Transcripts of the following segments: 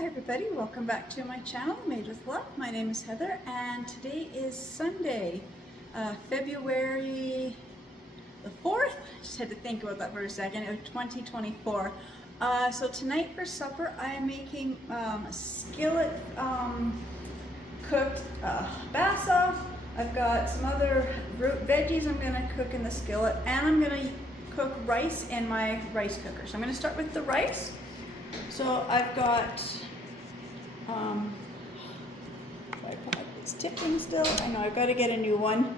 Hi everybody, welcome back to my channel, Made with Love. My name is Heather and today is Sunday, February the 4th. Just had to think about that for a second, it was 2024. So tonight for supper I am making a skillet cooked basa. I've got some other root veggies I'm going to cook in the skillet, and I'm going to cook rice in my rice cooker. So I'm going to start with the rice. So I've got, it's tipping still. I know I've got to get a new one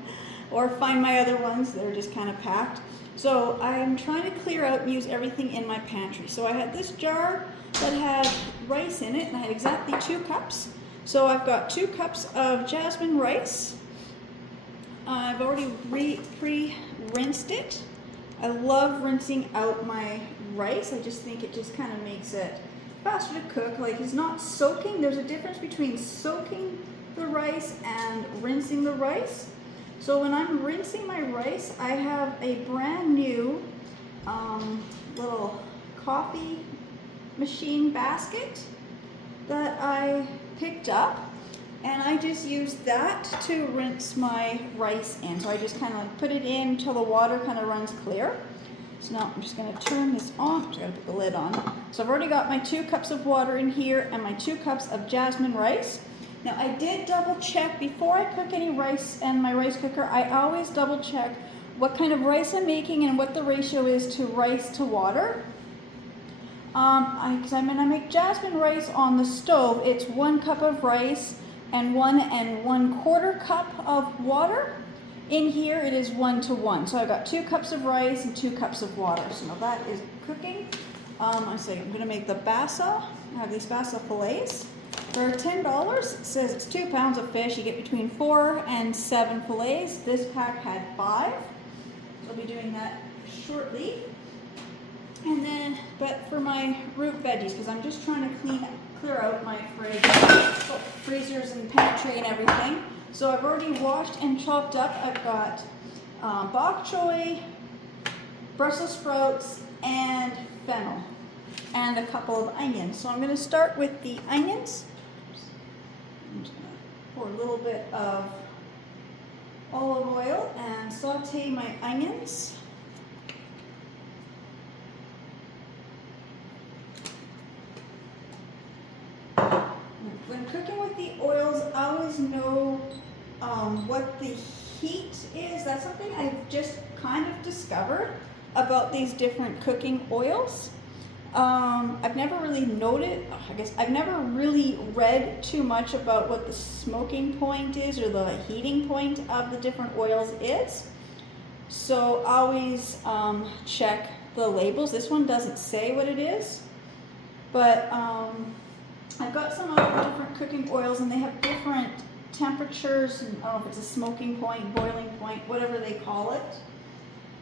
or find my other ones. They're just kind of packed. So I'm trying to clear out and use everything in my pantry. So I had this jar that had rice in it, and I had exactly 2 cups. So I've got 2 cups of Jasmine rice. I've already pre-rinsed it. I love rinsing out my rice. I just think it just kind of makes it faster to cook. Like, it's not soaking. There's a difference between soaking the rice and rinsing the rice. So when I'm rinsing my rice, I have a brand new little coffee machine basket that I picked up, and I just use that to rinse my rice in. So I just kind of put it in until the water kind of runs clear. So now I'm just going to turn this on. I'm just going to put the lid on. So I've already got my 2 cups of water in here and my 2 cups of Jasmine rice. Now I did double check before I cook any rice in my rice cooker. I always double check what kind of rice I'm making and what the ratio is to rice to water. Because I'm going to make Jasmine rice on the stove. It's 1 cup of rice and 1 1/4 cup of water. In here it is 1 to 1. So I've got 2 cups of rice and 2 cups of water. So now that is cooking. I'm going to make the basa. I have these basa fillets. They're $10. It says it's 2 pounds of fish. You get between 4 and 7 fillets. This pack had 5. So I'll be doing that shortly. And then, but for my root veggies, because I'm just trying to clear out my freezers and pantry and everything. So I've already washed and chopped up. I've got bok choy, Brussels sprouts, and fennel, and a couple of onions. So I'm going to start with the onions. I'm just going to pour a little bit of olive oil and saute my onions. When cooking with the oils, I always know what the heat is. That's something I've just kind of discovered about these different cooking oils. I've never really I've never really read too much about what the smoking point is or the heating point of the different oils is. So I always check the labels. This one doesn't say what it is, but I've got some other different cooking oils, and they have different temperatures. And I don't know if it's a smoking point, boiling point, whatever they call it.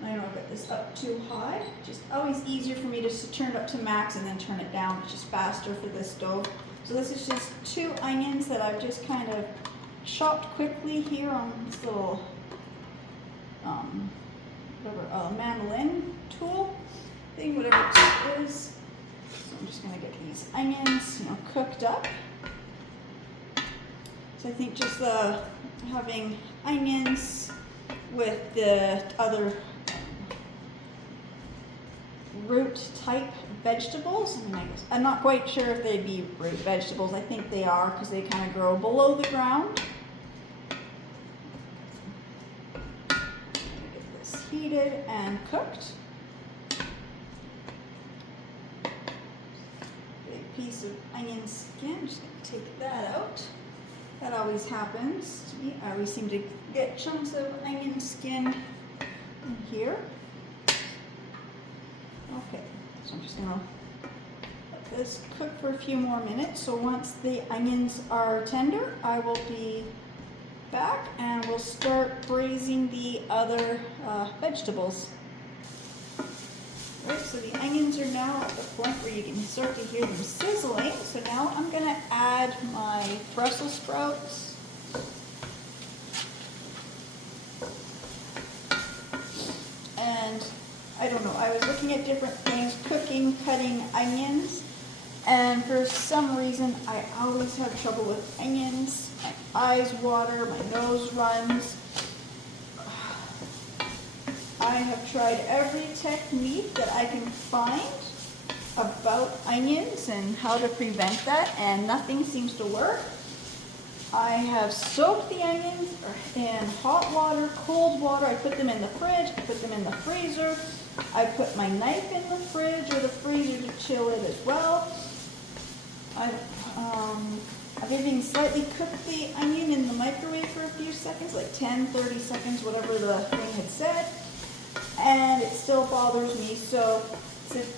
I don't know if I got this up too high. Just always easier for me to turn it up to max and then turn it down. It's just faster for the stove. So this is just 2 onions that I've just kind of chopped quickly here on this little mandolin tool thing, whatever it is. I'm just going to get these onions, cooked up. So I think just having onions with the other root type vegetables. I'm not quite sure if they'd be root vegetables. I think they are, because they kind of grow below the ground. Get this heated and cooked. Piece of onion skin. I'm just going to take that out. That always happens to me. I always seem to get chunks of onion skin in here. Okay, so I'm just going to let this cook for a few more minutes. So once the onions are tender, I will be back and we'll start braising the other vegetables. Right, so the onions are now at the point where you can start to hear them sizzling. So now I'm going to add my Brussels sprouts. And I don't know, I was looking at different things, cutting onions. And for some reason, I always have trouble with onions. My eyes water, my nose runs. I have tried every technique that I can find about onions and how to prevent that, and nothing seems to work. I have soaked the onions in hot water, cold water. I put them in the fridge, I put them in the freezer. I put my knife in the fridge or the freezer to chill it as well. I've even slightly cooked the onion in the microwave for a few seconds, like 10, 30 seconds, whatever the thing had said, and it still bothers me. So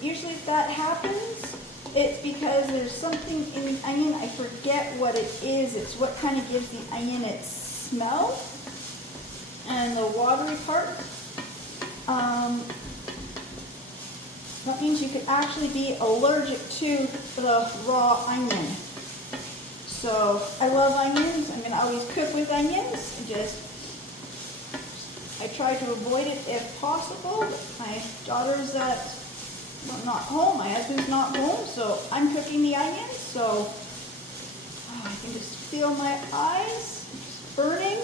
usually if that happens, it's because there's something in the onion. I forget what it is. It's what kind of gives the onion its smell and the watery part. That means you could actually be allergic to the raw onion. So I love onions. I'm going to always cook with onions. I try to avoid it if possible. My daughter's not home. My husband's not home, so I'm cooking the onions. So I can just feel my eyes burning.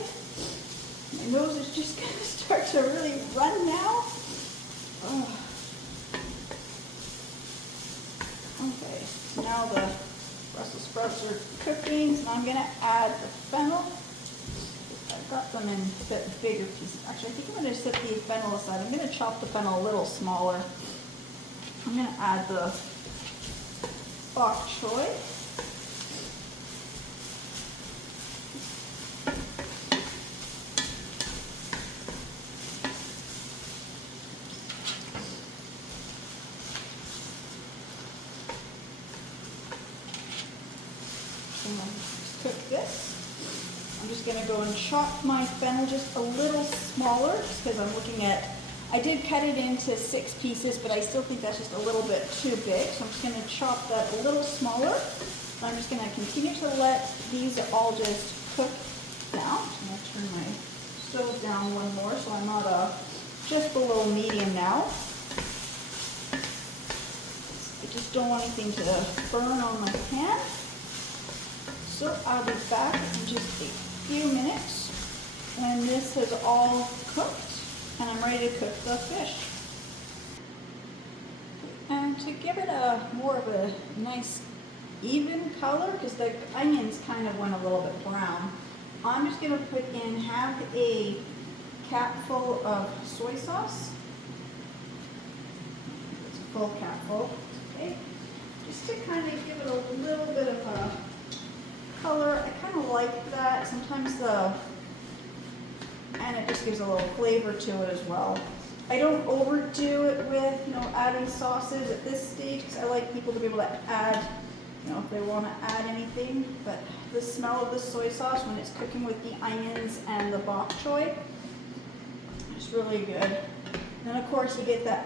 My nose is just going to start to really run now. Okay, so now the Brussels sprouts are cooking, so now I'm going to add the fennel. I've got them in a bit bigger pieces. Actually, I think I'm going to set the fennel aside. I'm going to chop the fennel a little smaller. I'm going to add the bok choy. Just cook this. I'm just going to go and chop my fennel just a little smaller, just because I'm looking at, I did cut it into 6 pieces, but I still think that's just a little bit too big. So I'm just going to chop that a little smaller. I'm just going to continue to let these all just cook down. I'm going to turn my stove down one more so I'm not just below medium now. I just don't want anything to burn on my pan. So I'll be back in just a few minutes when this has all cooked and I'm ready to cook the fish. And to give it a more of a nice even color, because the onions kind of went a little bit brown, I'm just going to put in half a capful of soy sauce. It's a full capful, okay? Just to kind of give it a little bit of a color. I kind of like that. Sometimes and it just gives a little flavor to it as well. I don't overdo it with, adding sauces at this stage, because I like people to be able to add, if they want to add anything. But the smell of the soy sauce when it's cooking with the onions and the bok choy is really good. And of course you get the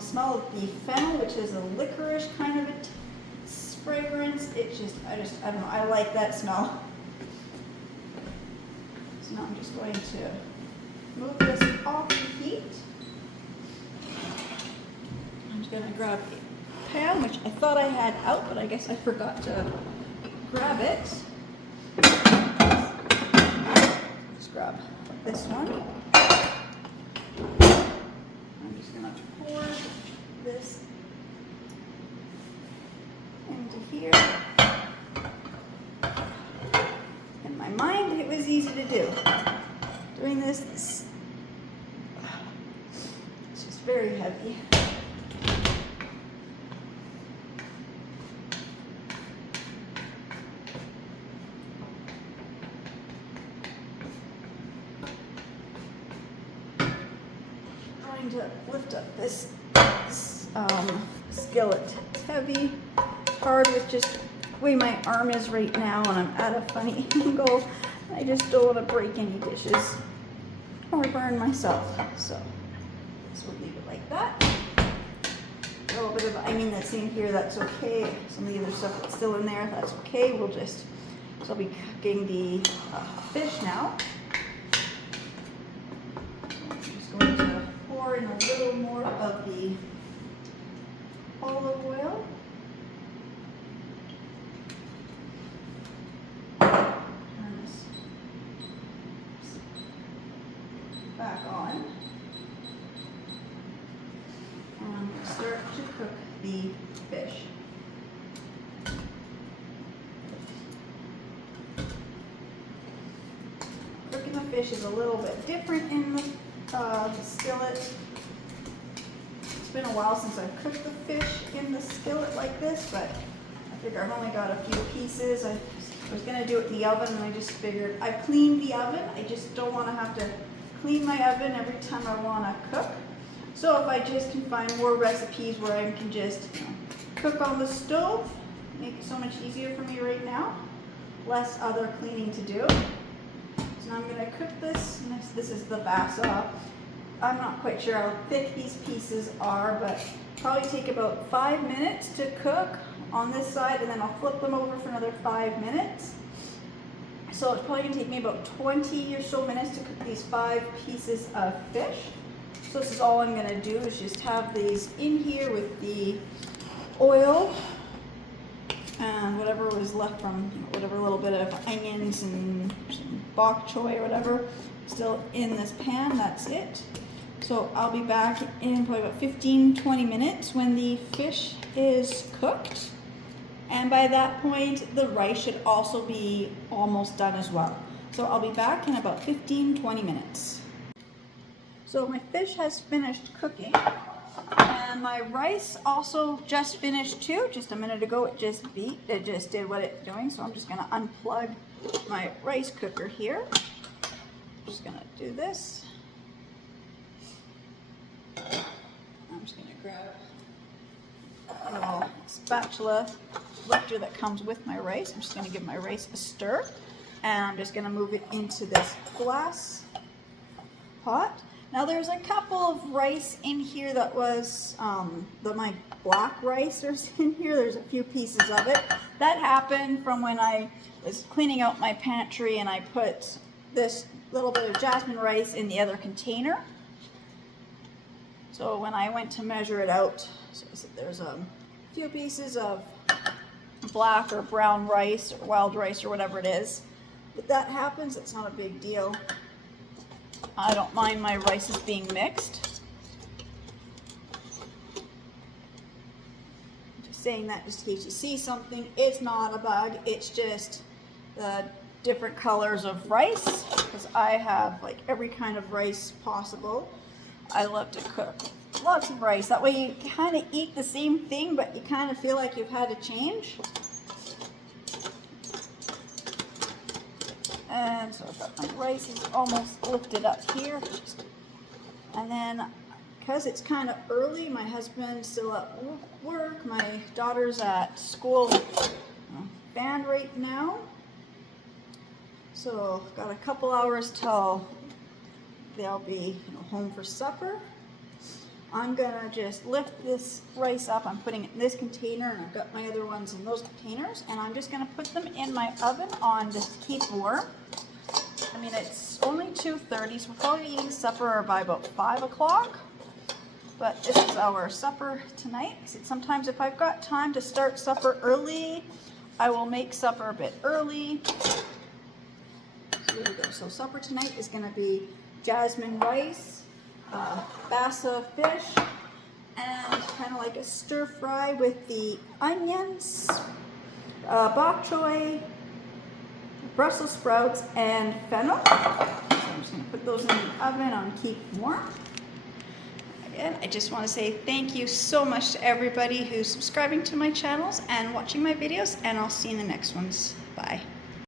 smell of the fennel, which is a licorice kind of a fragrance. I don't know, I like that smell. So now I'm just going to move this off the heat. I'm just going to grab a pan, which I thought I had out, but I guess I forgot to grab it. Just grab this one. I'm just going to pour this into here. In my mind, it was easy to do. Doing this, it's just very heavy. Trying to lift up this skillet. It's heavy. Hard with just the way my arm is right now, and I'm at a funny angle. I just don't want to break any dishes or burn myself. So this will leave it like that. A little bit of onion that's in here, that's okay. Some of the other stuff that's still in there, that's okay. So I'll be cooking the fish now. I'm just going to pour in a little more of the olive oil. fish is a little bit different in the skillet. It's been a while since I've cooked the fish in the skillet like this, but I figure I've only got a few pieces. I was gonna do it in the oven, and I just figured I cleaned the oven. I just don't want to have to clean my oven every time I want to cook. So if I just can find more recipes where I can just cook on the stove, make it so much easier for me right now. Less other cleaning to do. So now I'm going to cook this. This is the Basa. I'm not quite sure how thick these pieces are, but probably take about 5 minutes to cook on this side, and then I'll flip them over for another 5 minutes. So it's probably going to take me about 20 or so minutes to cook these 5 pieces of fish. So this is all I'm going to do is just have these in here with the oil and whatever was left from whatever little bit of onions and some bok choy or whatever still in this pan. That's it. So I'll be back in probably about 15-20 minutes when the fish is cooked. And by that point, the rice should also be almost done as well. So I'll be back in about 15-20 minutes. So my fish has finished cooking, and my rice also just finished too. Just a minute ago it just did what it's doing. So I'm just gonna unplug my rice cooker here. I'm just gonna do this. I'm just gonna grab a little spatula lifter that comes with my rice. I'm just gonna give my rice a stir, and I'm just gonna move it into this glass pot. Now there's a couple of rice in here that was, my black rice is in here. There's a few pieces of it. That happened from when I was cleaning out my pantry and I put this little bit of jasmine rice in the other container. So when I went to measure it out, so there's a few pieces of black or brown rice or wild rice or whatever it is. But that happens, it's not a big deal. I don't mind my rices being mixed. Just saying that just in case you see something. It's not a bug, it's just the different colors of rice, because I have like every kind of rice possible. I love to cook lots of rice. That way you kind of eat the same thing, but you kind of feel like you've had a change. And so I've got my rice is almost lifted up here. And then, because it's kind of early, my husband's still at work, my daughter's at school band right now. So I've got a couple hours till they'll be home for supper. I'm gonna just lift this rice up. I'm putting it in this container, and I've got my other ones in those containers, and I'm just gonna put them in my oven on to keep warm. I mean, it's only 2:30, so we'll probably be eating supper by about 5 o'clock. But this is our supper tonight. Sometimes if I've got time to start supper early, I will make supper a bit early. So there we go. So supper tonight is gonna be jasmine rice, Basa fish, and kind of like a stir fry with the onions, bok choy, Brussels sprouts, and fennel. So I'm just going to put those in the oven on keep warm. Again, I just want to say thank you so much to everybody who's subscribing to my channels and watching my videos, and I'll see you in the next ones. Bye.